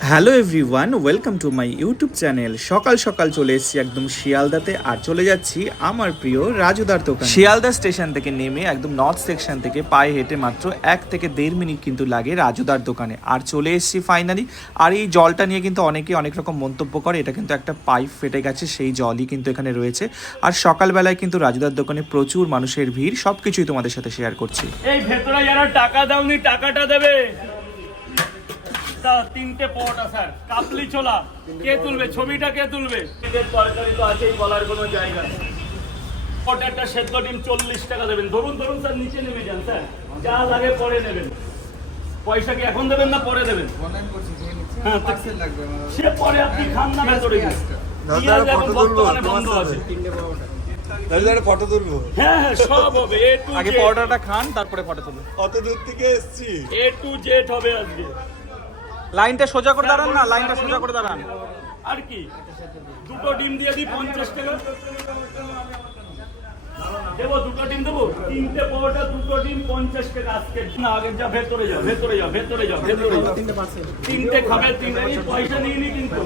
Hello everyone welcome to my YouTube channel সকাল সকাল চলে এসেছি একদম শিয়ালদাতে আর চলে যাচ্ছি আমার প্রিয় রাজুদার দোকান। শিয়ালদা স্টেশন থেকে নেমে একদম নর্থ সেকশন থেকে পায়ে হেঁটে মাত্র এক থেকে দেড় মিনিট কিন্তু লাগে রাজুদার দোকানে। আর চলে এসেছি ফাইনালি আর এই জলটা নিয়ে কিন্তু অনেকে অনেক রকম মন্তব্য করে এটা কিন্তু একটা পাইপ ফেটে গেছে সেই জলই কিন্তু এখানে রয়েছে। আর সকালবেলায় কিন্তু রাজুদার দোকানে প্রচুর মানুষের ভিড় সব কিছুই তোমাদের সাথে শেয়ার করছি। এই ভেতরে যারা টাকা দাওনি টাকাটা দেবে। তা তিনটে পরোটা স্যার। কাপলি ছোলা। কে তুলবে? ছবিটা কে তুলবে? তরকারি তো আছেই বলার কোনো জায়গা নেই। একটা সেদ্ধ ডিম চল্লিশ টাকা দেবেন। ধরুন ধরুন স্যার নিচে নেমে যান স্যার। যা লাগে পরে নেবেন। পয়সা কি এখন দেবেন না পরে দেবেন? হ্যাঁ সে পরে আপনি খান না ভেতরে গিয়ে। পেঁয়াজ এখন বর্তমানে বন্ধ আছে। ফটো তুলবো। হ্যাঁ হ্যাঁ সব হবে। এ টু আগে পরোটাটা খান তারপরে ফটো তুলুন অত দূর থেকে এসছি। এ টু জেড হবে আজকে। লাইনটা সোজা করে দাঁড়ান না লাইনটা সোজা করে দাঁড়ান। আর কি? দুটো ডিম দিয়ে দিই পঞ্চাশ টাকা দেবো দুটো ডিম দেবো? তিনটে পরোটা দুটো ডিম পঞ্চাশ টাকা আজকে। না আগে যা ভেতরে যাও ভেতরে যাও ভেতরে যাও ভেতরে যাও। তিনটে খাবে তিনটে পয়সা নিয়ে নি কিন্তু।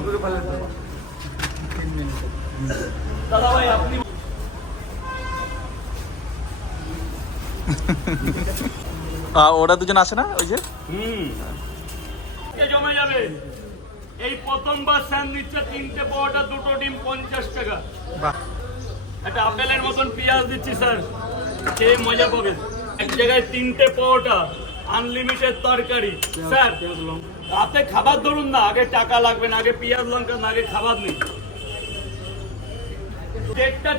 দাদা ভাই আপনি ওরা দুজন আসে না ওই যে? হুম। কে জমে যাবে। এই প্রথমবার স্যান্ডউইচটা তিনটে পরোটা দুটো ডিম পঞ্চাশ টাকা। একটা আপেলের মতন পেঁয়াজ দিচ্ছি স্যার। খেয়ে মজা পাবেন এক জায়গায় তিনটে পরোটা আনলিমিটেড তরকারি। স্যার রাতে খাবার ধরুন না আগে টাকা লাগবে না আগে পেঁয়াজ লঙ্কা না আগে খাবার নেই।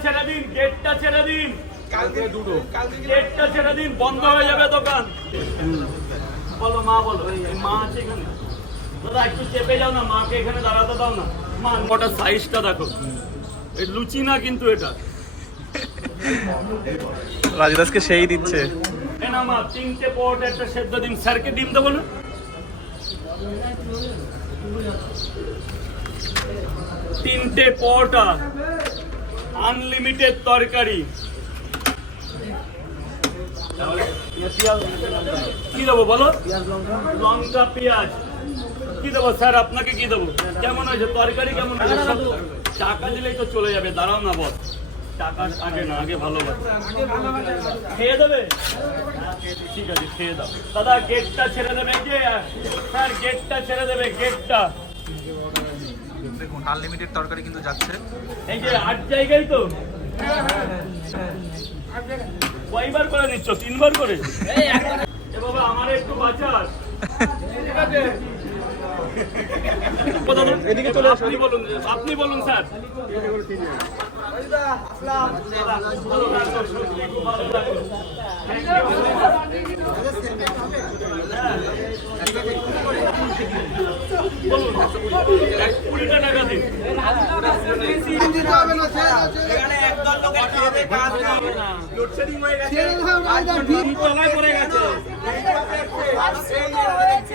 ছেড়ে দিন ডেটটা ছেড়ে দিন। ডেটটা ছেড়ে দিন বন্ধ হয়ে যাবে দোকান। বলো মা বলো মা আছে এখানে? দাদা একটু চেপে যাও না মাকে এখানে দাঁড়াতে দাও না। মা সাইজটা দেখো। এই লুচি না কিন্তু এটা। রাজদাসকে সেই দিচ্ছে। না মা তিনটে পরোটা একটা সেদ্ধ ডিম। স্যারকে ডিম দেবো না? তিনটে পরোটা আনলিমিটেড তরকারি। কি দেবো বলো? লঙ্কা পেঁয়াজ। কি দেবো? স্যার আপনাকে কি দেবো? কেমন আছে তরকারি কেমন আছে টাকা দিলেই তো চলে যাবে। দাঁড়াও না বল টাকা আগে না আগে ভালোবাসে খেয়ে দেবে? ঠিক আছে খেয়ে দাও। দাদা গেটটা ছেড়ে দেবে যে। স্যার গেটটা ছেড়ে দেবে গেটটা দেখুন আনলিমিটেড তরকারি কিন্তু যাচ্ছে। এই যে আট জায়গায় তো। কয়বার করে নিচ্ছ? তিনবার করে? এ বাবা আমার একটু বাঁচাস। এদিকে চলে আপনি বলুন আপনি বলুন স্যার। ভালো লাগল, সত্যি খুব ভালো লাগল। বলুন, এক কুড়িটা টাকা দিন তলায় পড়ে গেছে আরে এটা না বললে তো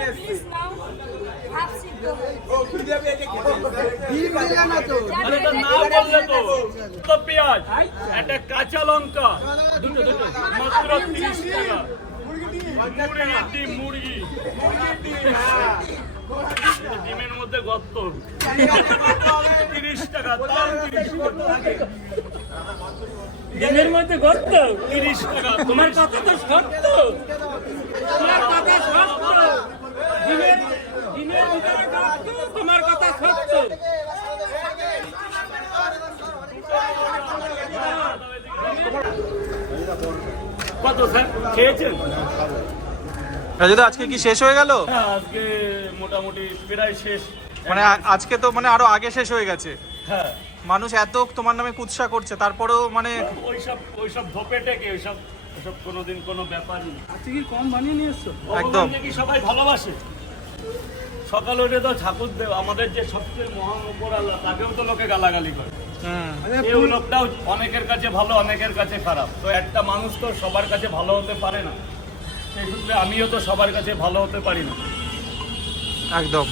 তো পেঁয়াজ একটা কাঁচা লঙ্কা দুটো মাত্র ডিমের মধ্যে গর্ত তিরিশ টাকা ডিমের মধ্যে গর্ত তিরিশ টাকা তোমার কথা তো সত্য। তোমার কথা সত্য। ডিমের ভিতরে গর্ত তোমার কথা সত্য কত স্যার? খেয়েছেন? রাজুদা আজকে কি শেষ হয়ে গেল? হ্যাঁ আজকে মোটামুটি প্রায় শেষ। মানে আজকে তো মানে আরও আগে শেষ হয়ে গেছে। হ্যাঁ। মানুষ এত তোমার নামে কুৎসা করছে তারপরেও মানে ওইসব ওইসব ধোপে টেকে ওইসব ওইসব কোনোদিন কোনো ব্যাপারই না আজকে কি কম বানিয়ে নিয়ে এসছো? একদম। কি সবাই ভালোবাসে? সকাল উঠে তো ঠাকুর দেব আমাদের যে সবচেয়ে মহান উপর আল্লাহ তাকেও তো লোকে গালাগালি করে। এই লোকটাও অনেকের কাছে ভালো অনেকের কাছে খারাপ। তো একটা মানুষ তো সবার কাছে ভালো হতে পারে না। সেই সূত্রে আমিও তো সবার কাছে ভালো হতে পারি না। একদম।